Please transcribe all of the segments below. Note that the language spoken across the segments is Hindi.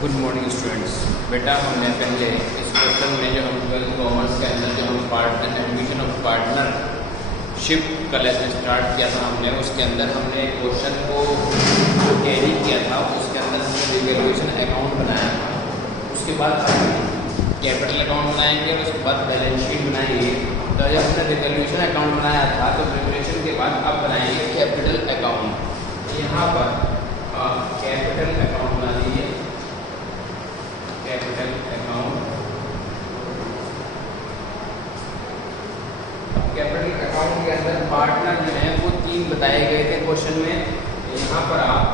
Good morning students. बेटा हमने पहले इस क्वेश्चन में जो हम 12th कॉमर्स के अंदर जो हम पार्टनर एडमिशन ऑफ पार्टनरशिप का लेसन स्टार्ट किया था उसके अंदर हमने क्वेश्चन को जो कैरी किया था उसके अंदर हमने रिवैल्यूएशन अकाउंट बनाया था। उसके बाद कैपिटल अकाउंट बनाएंगे और उसके बाद बैलेंस शीट बनाएंगे। तो जब हमने रिवैल्यूएशन अकाउंट बनाया था तो रिवैल्यूएशन के बाद अब बनाएंगे कैपिटल अकाउंट। यहाँ पर कैपिटल अकाउंट बना लीजिए। कैपिटल अकाउंट, कैपिटल अकाउंट के अंदर पार्टनर जो है वो 3 बताए गए थे क्वेश्चन में। यहाँ पर आप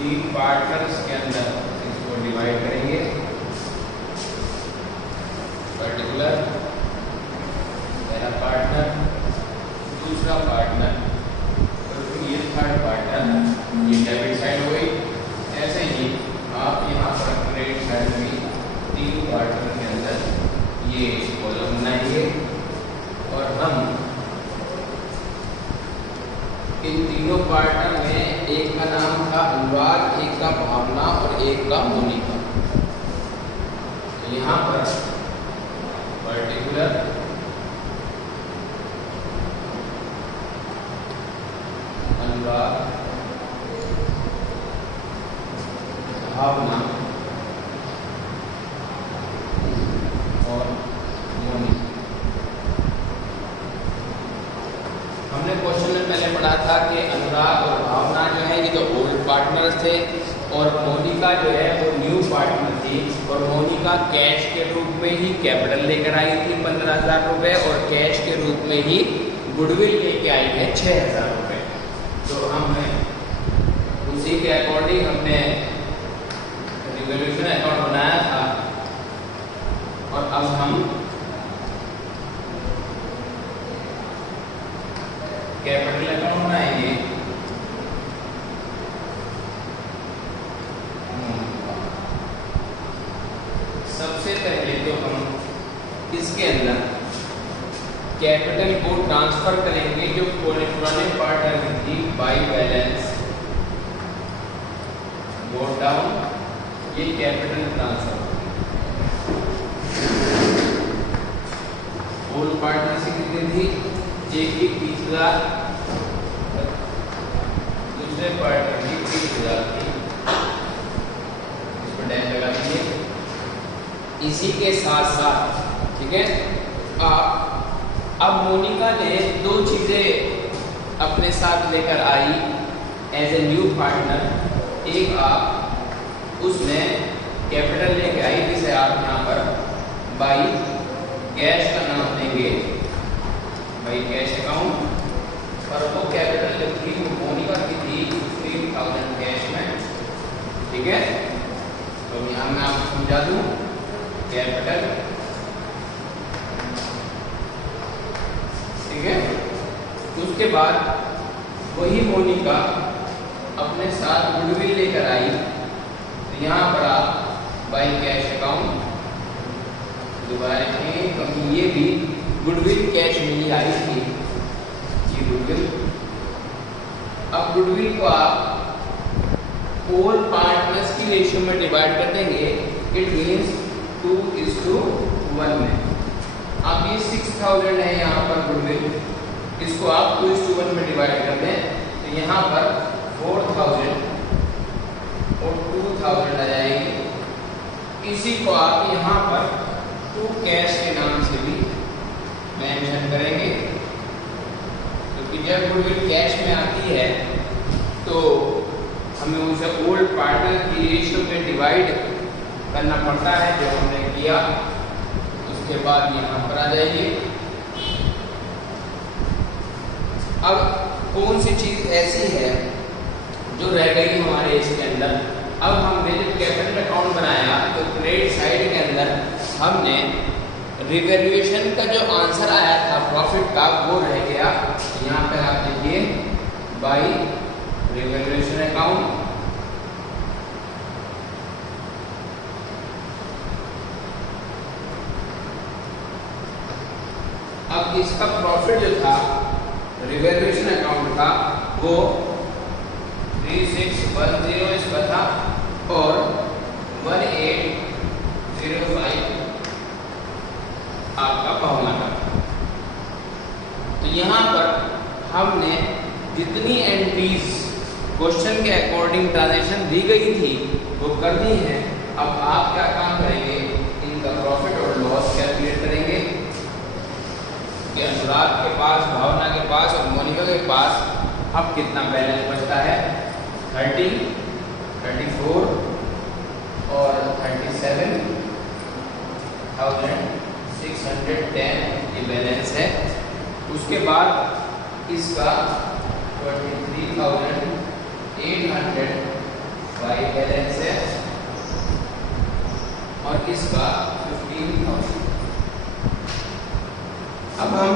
3 पार्टनर्स के अंदर इसको डिवाइड करेंगे। पर्टिकुलर पहला पार्टनर, दूसरा पार्टनर और ये थर्ड पार्टनर। ये डेबिट साइड हो गई। ऐसे ही आप यहाँ पर क्रेडिट साइड में 3 पार्टनर के अंदर ये कॉलम बनाएंगे और हम इन तीनों पार्टनर में एक का नाम था अनुराग, एक का भावना और एक का मोनिका। तो यहाँ पर पर्टिकुलर अनुराग, भावना और मोनिका। हमने क्वेश्चन में पहले पढ़ा था कि अनुराग और भावना जो है ये तो ओल्ड पार्टनर्स थे और मोनिका जो है वो न्यू पार्टनर थी। और मोनिका कैश के रूप में ही कैपिटल लेकर आई थी 15,000 रुपये और कैश के रूप में ही गुडविल लेके आई है 6,000 रुपये। तो हमने उसी के अकॉर्डिंग हमने रिवैल्यूएशन अकाउंट बनाया था और अब हम कैपिटल अकाउंट बनाएंगे। सबसे पहले तो हम इसके अंदर कैपिटल को ट्रांसफर करेंगे जो पुराने पार्टनर की थी बाय बैलेंस गो डाउन, ये कैपिटल ट्रांसफर। ओल्ड पार्टनर से कितनी थी? एक की 30,000, दूसरे पार्टनर की 30,000 थी। इस पर डैश लगा दीजिए। इसी के साथ साथ ठीक है अब मोनिका ने 2 चीजें अपने साथ लेकर I as a new partner. एक आप उसने कैपिटल लेके आई जिसे आप यहाँ पर बाई कैश का नाम देंगे, बाई कैश अकाउंट। और वो कैपिटल जो थी वो मोनिका की थी 3,000 कैश में। ठीक है, तो यहाँ मैं आपको समझा दूँ। कैपिटल, ठीक है। उसके बाद वही मोनिका अपने साथ गुडविल लेकर आई। तो यहाँ पर आप बाई कैश अकाउंट दोबारा लिखें क्योंकि ये भी गुडविल कैश में ही आई थी। ये गुडविल, अब गुडविल को आप ऑल पार्टनर्स की रेशियो में डिवाइड कर देंगे। इट मीन्स 2:1 में। अब ये 6,000 है यहाँ पर गुडविल, इसको आप 2:1 में डिवाइड कर दें तो यहाँ पर 4,000 और 2,000 आ जाएगी। इसी को आप यहाँ पर 2 कैश के नाम से भी मेंशन करेंगे क्योंकि जब गुडविल कैश में आती है तो हमें उसे ओल्ड पार्टनर की रेशियो में डिवाइड करना पड़ता है, जो हमने किया। उसके बाद यहाँ पर आ जाइए। अब कौन सी चीज़ ऐसी है जो रह गई हमारे इसके अंदर? अब हमने जब कैपिटल अकाउंट बनाया तो क्रेडिट साइड के अंदर हमने रिवैल्यूएशन का जो आंसर आया था प्रॉफिट का वो रह गया। यहाँ पर आप देखिए बाई रिवैल्यूएशन अकाउंट। अब इसका प्रॉफिट जो था रिवैल्यूएशन अकाउंट का वो 3610 इसका था और 1805 आपका पाहुना का। तो यहाँ पर हमने जितनी एंट्रीज क्वेश्चन के अकॉर्डिंग ट्रांजैक्शन दी गई थी वो कर दी है। अब आप क्या काम करेंगे, इनका प्रॉफिट और लॉस कैलकुलेट करेंगे कि अनुराग के पास, भावना के पास और मोनिका के पास अब कितना बैलेंस बचता है। 30, 34 और 37,610 ये बैलेंस है। उसके बाद इसका 23,805 बैलेंस है और इसका 15,000। अब हम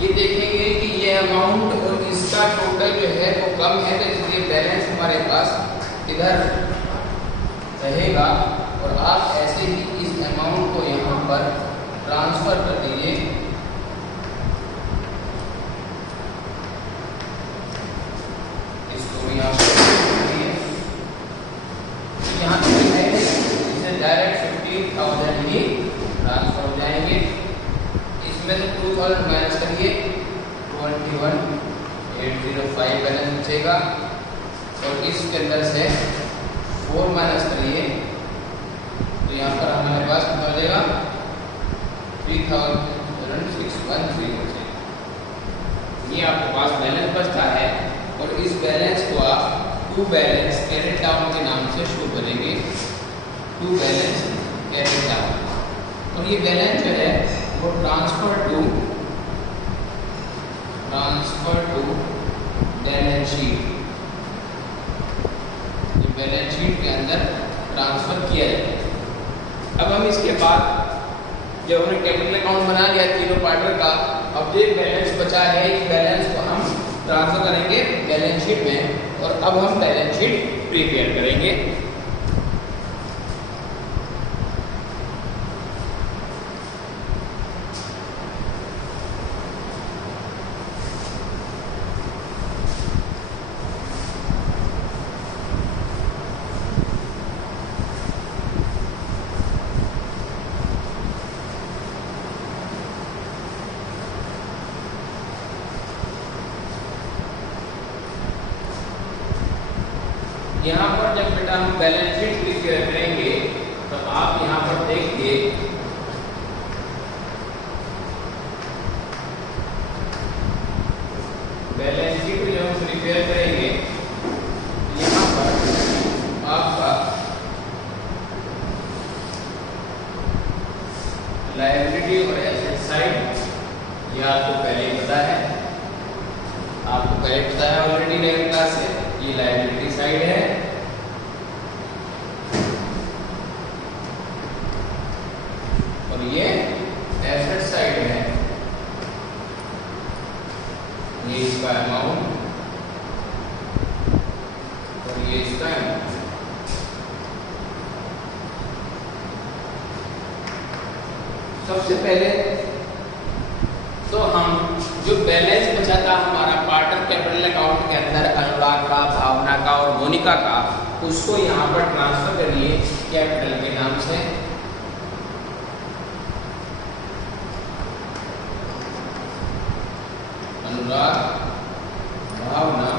ये देखेंगे कि ये अमाउंट और इसका टोटल जो है वो कम है, तो इसलिए बैलेंस हमारे पास इधर रहेगा और आप ऐसे ही इस अमाउंट को यहाँ पर ट्रांसफर कर दीजिए। इसको यहाँ पर डायरेक्ट 15,000 ही ट्रांसफर हो जाएंगे। इसमें से 2000 माइनस करिए, 21,805 बैलेंस बचेगा और इसके अंदर से 4 माइनस करिए तो यहाँ पर हमारे पास कितना बचेगा, 3,613 बचेगा। ये आपके पास बैलेंस बचता है और इस बैलेंस को आप टू बैलेंस कैरेट डाउन के नाम से शो करेंगे। टू बैलेंस कैरेट डाउन, और ये बैलेंस जो है वो ट्रांसफर टू बैलेंस शीट, ये बैलेंस शीट के अंदर ट्रांसफर किया जाए। अब हम इसके बाद जब हमने कैपिटल अकाउंट बना लिया तीनों पार्टनर का, अब जो बैलेंस बचा है इस बैलेंस को हम ट्रांसफर करेंगे बैलेंस शीट में और अब हम बैलेंस शीट प्रिपेयर करेंगे। यहाँ पर जब बेटा हम बैलेंस शीट प्रिपेयर करेंगे तो आप यहाँ पर देखिए बैलेंस शीट जब हम प्रिपेयर करेंगे यहाँ पर आपका लायबिलिटी और एसेट साइड, ये आपको पहले ही पता है, ऑलरेडी 9th क्लास से। ये लायबिलिटी साइड है और ये एसेट साइड है। ये इसका अमाउंट और ये इसका अमाउंट। सबसे पहले तो हम जो बैलेंस बचा था हमारा पार्टनर कैपिटल अकाउंट के अंदर अनुराग का, भावना का और मोनिका का, उसको यहाँ पर ट्रांसफर करिए कैपिटल के नाम से। अनुराग, भावना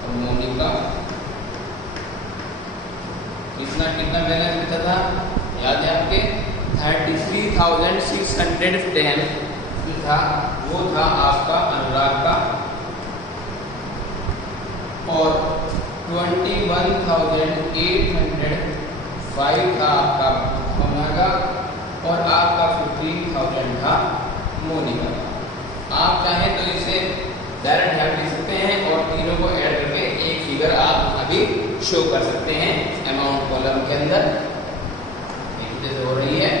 और मोनिका कितना बैलेंस बचा था, याद है आपके 33,610 था, वो था आपका अनुराग का और 21,805 था आपका भावना का और आपका 15,000 था मोनिका का। आप चाहें तो इसे डायरेक्ट ऐड कर सकते हैं और तीनों को ऐड करके एक फिगर आप अभी शो कर सकते हैं अमाउंट कॉलम के अंदर, जैसे हो रही है।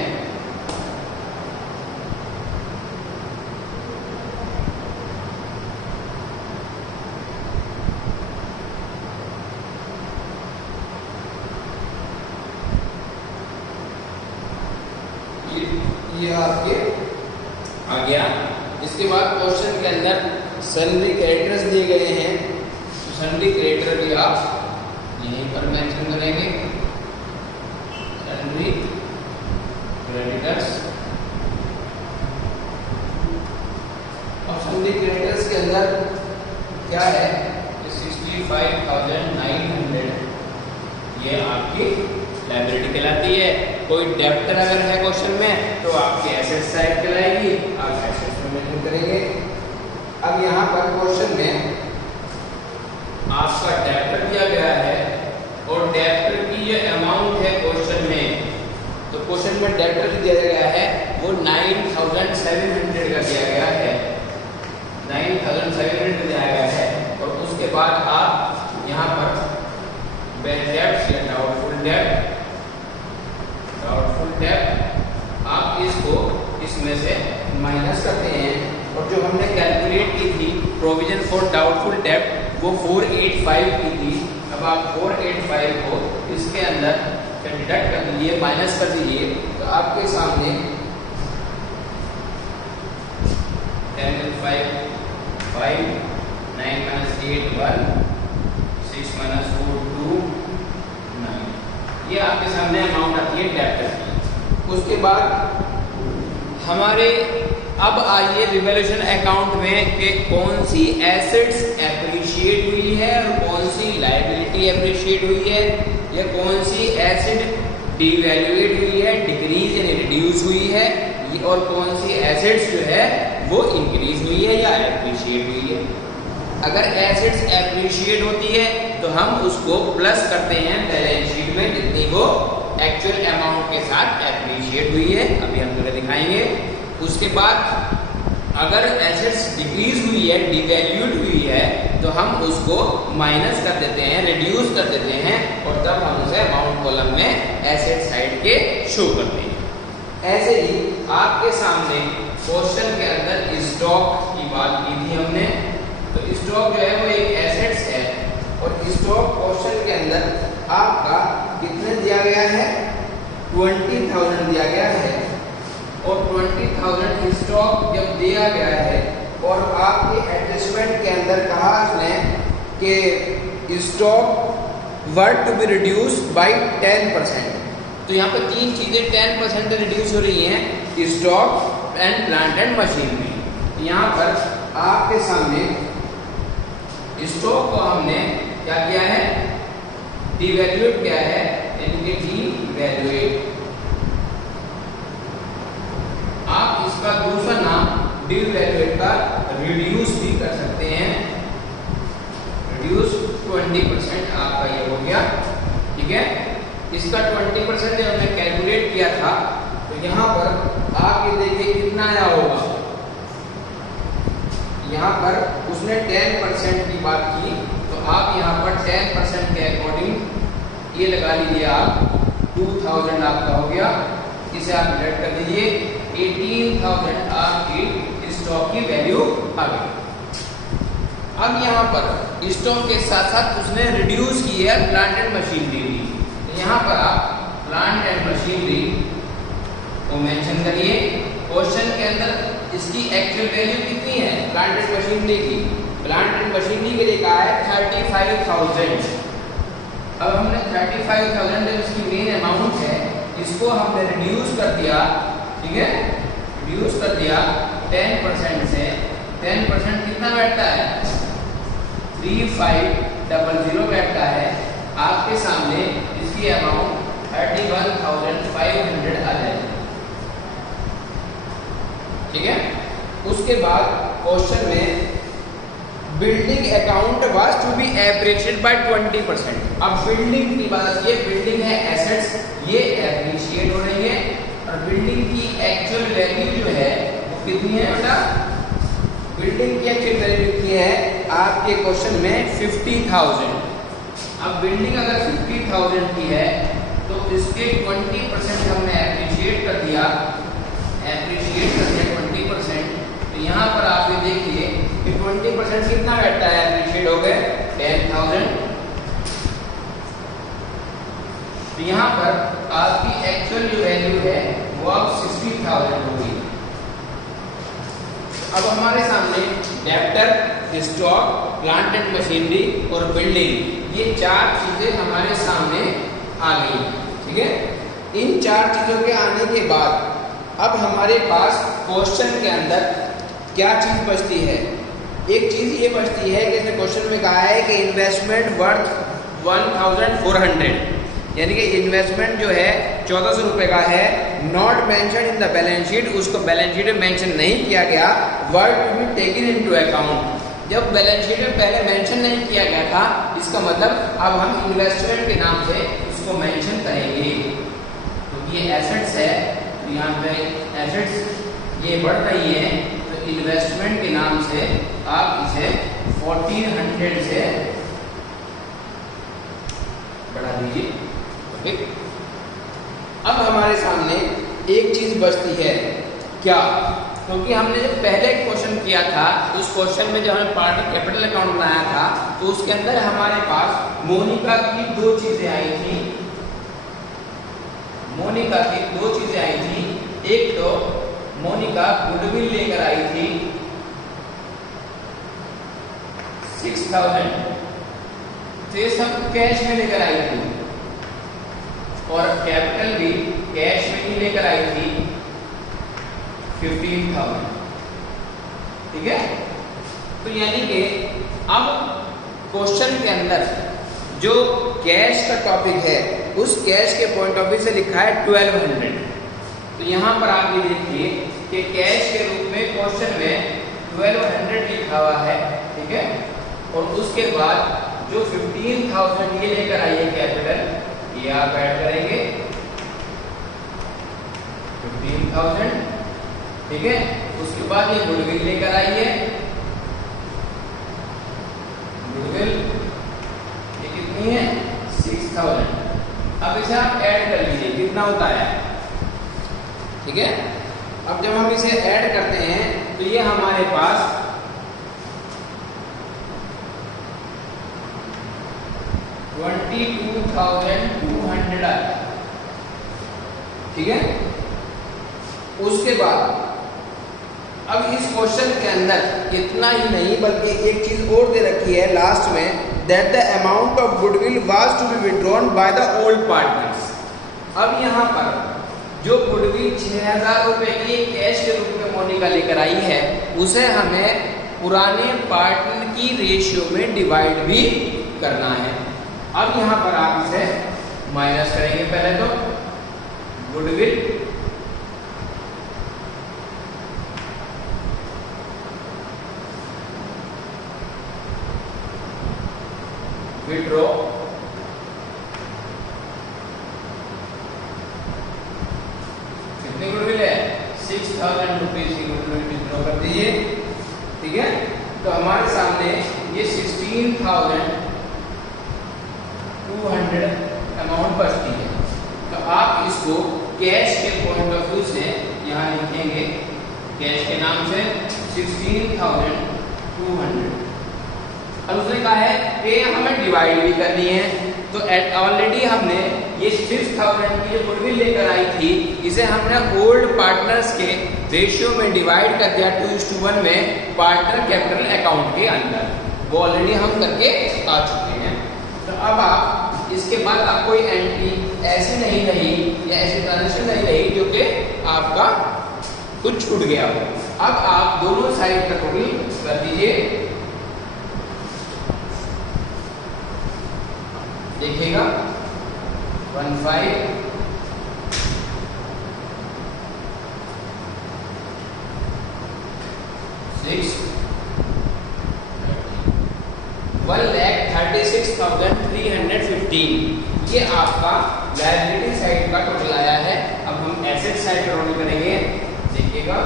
ये आपके आ गया। इसके बाद क्वेश्चन के अंदर सन्ड्री क्रेडिटर्स दिए गए हैं, तो सन्ड्री क्रेडिटर भी आप यहीं पर मेंशन करेंगे। Sundry creditors. अब सन्ड्री क्रेडिटर्स के अंदर क्या है, 65,900 ये आपकी लायबिलिटी कहलाती है। कोई डेप्टर अगर है क्वेश्चन में तो आपकी एसेट साइड कहलाएगी, आप एसेट्स में मेंशन करेंगे। अब यहाँ पर क्वेश्चन में आपका डेप्टर दिया गया है और डेप्टर की जो अमाउंट है क्वेश्चन में, तो क्वेश्चन में डेप्टर दिया गया है वो 9,700 का दिया गया है, 9,700 दिया गया है। और उसके बाद आप यहाँ पर बैंक डेब्ट या डाउटफुल डेब्ट आप इसको इसमें से माइनस करते हैं। और जो हमने कैलकुलेट की थी प्रोविजन फॉर डाउटफुल डेब्ट वो 485 की थी। अब आप 485 को इसके अंदर डिडक्ट कर दीजिए, माइनस कर दीजिए, तो आपके सामने 10 5 5 9 8 1 6 4 2 9, ये आपके सामने अमाउंट आती है डेप्टर की। उसके बाद हमारे अब आइए रिवैल्यूएशन अकाउंट में कि कौन सी एसेट्स एप्रिशिएट हुई है और कौन सी लायबिलिटी एप्रिशिएट हुई है, या कौन सी एसेट डिवैल्यूएट हुई है, डिक्रीज यानी रिड्यूस हुई है, और कौन सी एसेट्स जो है वो इंक्रीज हुई है या एप्रिशिएट हुई है। अगर एसेट्स एप्रिशिएट होती है तो हम उसको प्लस करते हैं बैलेंस शीट में जितनी वो एक्चुअल अमाउंट के साथ एप्रिशिएट हुई है, अभी हम तुम्हें दिखाएंगे। उसके बाद अगर एसेट्स डिक्रीज हुई है, डिवैल्यूड हुई है, तो हम उसको माइनस कर देते हैं, रिड्यूस कर देते हैं, और तब हम उसे अमाउंट कॉलम में एसेट साइड के शो करते हैं। ऐसे ही आपके सामने क्वेश्चन के अंदर स्टॉक की बात की थी हमने, तो स्टॉक जो है वो एक एसेट्स है, और स्टॉक क्वेश्चन के अंदर आपका कितने दिया गया है, 20,000 दिया गया है। और 20,000 स्टॉक जब दिया गया है और आपके एडजस्टमेंट के अंदर कहा उसने कि stock were to be reduce by 10%, तो यहाँ पर तीन चीज़ें 10% रिड्यूस हो रही हैं, stock and plant and machinery. यहाँ पर आपके सामने स्टॉक को हमने क्या किया है, डिवैल्यूएट किया है, यानी कि डिवैल्यूएट। आप इसका दूसरा नाम डिवैल्यूएट का रिड्यूस भी कर सकते हैं, रिड्यूस 20% आपका ये हो गया, ठीक है। इसका 20% जब हमने कैलकुलेट किया था तो यहाँ पर आप ये देखिए कितना आया होगा, यहाँ पर उसने 10% की बात की, तो आप यहाँ पर 10% के अकॉर्डिंग ये लगा लीजिए, आप 2,000 आपका हो गया, इसे आप डिडक्ट कर दीजिए, 18,000 आपकी स्टॉक की वैल्यू आ गई। अब यहाँ पर स्टॉक के साथ साथ उसने रिड्यूस की है प्लांट एंड मशीनरी भी, तो यहाँ पर आप प्लांट एंड मशीनरी को मेंशन करिए। क्वेश्चन के अंदर इसकी एक्चुअल वैल्यू कितनी है प्लांट एंड मशीनरी की, प्लांट एंड मशीनरी के लिए कहा है 35,000। अब हमने 35,000 जब इसकी मेन अमाउंट है, इसको हमने रिड्यूस कर दिया, ठीक है, रिड्यूस कर दिया 10% से। 10% कितना बैठता है, 3500 बैठता है। आपके सामने इसकी अमाउंट 31,500 आ जाएगी, ठीक है। उसके बाद क्वेश्चन में building account was to be appreciated by 20%। अब बिल्डिंग की बात, ये बिल्डिंग है एसेट्स, ये एप्रिशिएट हो रही है, और बिल्डिंग की एक्चुअल वैल्यू जो है वो कितनी है बेटा, बिल्डिंग की एक्चुअल वैल्यू कितनी है आपके क्वेश्चन में 50,000। अब बिल्डिंग अगर 50,000 की है तो इसके 20% हमने एप्रिशिएट कर दिया, 20%। तो यहाँ पर आप ये देखिए कि 20% कितना बैठता है, एप्रिशिएट हो गए 10,000। तो यहाँ पर आपकी एक्चुअल जो वैल्यू है वो अब 60,000 होगी। अब हमारे सामने debtor, stock, plant and machinery और बिल्डिंग, ये चार चीजें हमारे सामने आ गई, ठीक है। इन चार चीज़ों के आने के बाद अब हमारे पास क्वेश्चन के अंदर क्या चीज़ बचती है? एक चीज़ ये बचती है कि इसने क्वेश्चन में कहा है कि इन्वेस्टमेंट वर्थ 1400, यानी कि इन्वेस्टमेंट जो है 1400 रुपये का है, not mention in the balance sheet, उसको बैलेंस शीट में मेंशन नहीं किया गया, were to be taken into account. जब बैलेंस शीट में पहले मेंशन नहीं किया गया था, इसका मतलब अब हम इन्वेस्टमेंट के नाम से इसको मेंशन करेंगे। तो ये एसेट्स है, तो यहाँ पे एसेट्स ये बढ़ रही है, तो इन्वेस्टमेंट के नाम से आप इसे 1400 से बढ़ा दीजिए। ओके, अब हमारे सामने एक चीज बचती है, क्या? क्योंकि हमने जब पहले क्वेश्चन किया था, उस क्वेश्चन में जब हमने पार्टनर कैपिटल अकाउंट बनाया था, तो उसके अंदर हमारे पास मोनिका की दो चीजें आई थी। मोनिका की दो चीजें आई थी। एक तो मोनिका गुडविल लेकर आई थी 6000, तो ये सब कैश में लेकर आई थी, और कैपिटल भी कैश में ही लेकर आई थी 15,000। ठीक है, तो यानी कि अब क्वेश्चन के अंदर जो कैश का टॉपिक है, उस कैश के पॉइंट ऑफ व्यू से लिखा है 1200। तो यहाँ पर आप ये देखिए कि कैश के रूप में क्वेश्चन में 1200 लिखा हुआ है। ठीक है, और उसके बाद जो 15,000 ये लेकर आई है कैपिटल, ये आप ऐड करेंगे 15,000। ठीक है, उसके बाद ये गुडविल लेकर आई है, गुडविल ये कितनी है 6000। अब इसे आप ऐड कर लीजिए, कितना होता है? ठीक है, अब जब हम इसे ऐड करते हैं तो ये हमारे पास 22,200 आया। ठीक है, उसके बाद अब इस क्वेश्चन के अंदर इतना ही नहीं बल्कि एक चीज और दे रखी है लास्ट में, that the amount of goodwill was to be withdrawn by the old partners. अब यहाँ पर जो गुडविल 6000 रुपये की कैश के रूप में मोनिका लेकर आई है, उसे हमें पुराने पार्टनर की रेशियो में डिवाइड भी करना है। अब यहाँ पर आप इसे माइनस करेंगे। पहले तो गुडविल विड्रॉ, कितनी गुडविल है 6000 रुपीज की गुडविल विड्रॉ कर दीजिए। ठीक है, तो हमारे सामने ये 16,200 अमाउंट बचती है। तो आप इसको कैश के पॉइंट ऑफ व्यू से यहाँ लिखेंगे, कैश के नाम से 16,200। अब उसने कहा है कि हमें डिवाइड भी करनी है, तो ऑलरेडी हमने ये 6000 की जो गुडविल लेकर आई थी, इसे हमने ओल्ड पार्टनर्स के रेशियो में डिवाइड कर दिया 2:1 में पार्टनर कैपिटल अकाउंट के अंदर। वो ऑलरेडी हम करके आ चुके हैं। तो अब आप इसके बाद अब कोई एंट्री ऐसी नहीं रही या ऐसी ट्रांजेक्शन नहीं रही जो कि आपका कुछ छूट गया हो। अब आप दोनों साइड का टोटल कर दीजिए, देखिएगा 15 6 1,36,315। ये आपका लायबिलिटी साइड का टोटल आया है। अब हम एसेट साइड का टोटल करेंगे, देखिएगा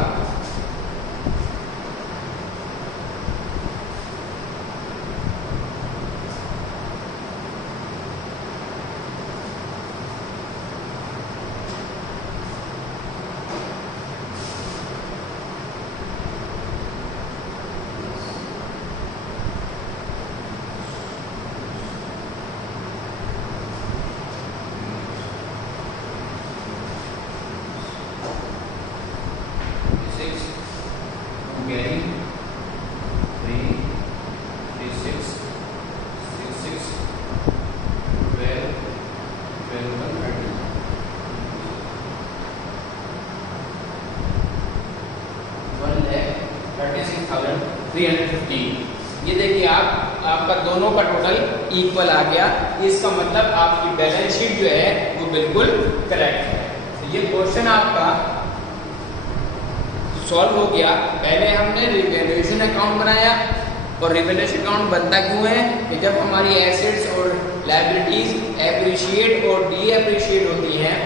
getting 3, 36, 66, 12, 12, 30, 315। ये देखिए आपका दोनों का टोटल इक्वल आ गया। इसका मतलब आपकी बैलेंस शीट जो है वो बिल्कुल करेक्ट है। तो ये क्वेश्चन आपका सॉल्व हो गया। पहले हमने रिवैल्यूएशन अकाउंट बनाया, और रिवैल्यूएशन अकाउंट बनता क्यों है कि जब हमारी एसेट्स और लायबिलिटीज एप्रिशिएट और डीएप्रिशिएट होती हैं,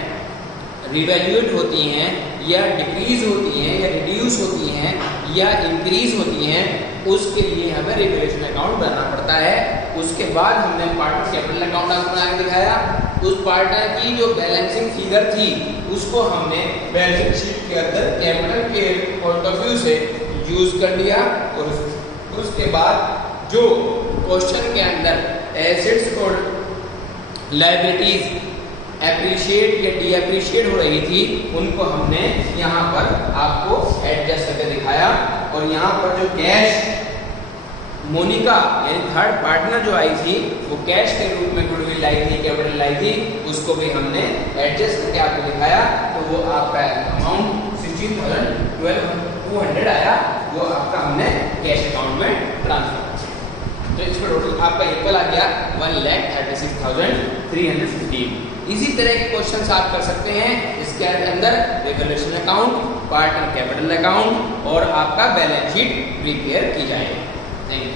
रिवैल्यूएट होती हैं, या डिक्रीज होती हैं, या रिड्यूस होती हैं, या इंक्रीज होती हैं, उसके लिए हमें रिवैल्यूएशन अकाउंट बनाना पड़ता है। उसके बाद हमने पार्टनर कैपिटल अकाउंट आपको बना के दिखाया। उस पार्टनर की जो बैलेंसिंग फिगर थी उसको हमने बैलेंस शीट के अंदर कैपिटल के पॉइंट ऑफ व्यू से यूज कर लिया, और उसके बाद जो क्वेश्चन के अंदर एसेट्स और लायबिलिटीज एप्रिशिएट या डीएप्रिशिएट हो रही थी उनको हमने यहाँ पर आपको एडजस्ट करके दिखाया। और यहाँ पर जो कैश मोनिका यानी थर्ड पार्टनर जो आई थी वो कैश के रूप में गुडविल लाई थी, कैपिटल लाई थी, उसको भी हमने एडजस्ट करके आपको दिखाया। तो वो आपका अमाउंट 16,200 आया, वो आपका हमने कैश अकाउंट में ट्रांसफर। तो इसमें टोटल आपका इक्वल आ गया 1,36,315। इसी तरह के क्वेश्चंस आप कर सकते हैं। इसके अंदर revaluation account, partner capital account और आपका बैलेंस शीट प्रिपेयर की जाए। Thank you.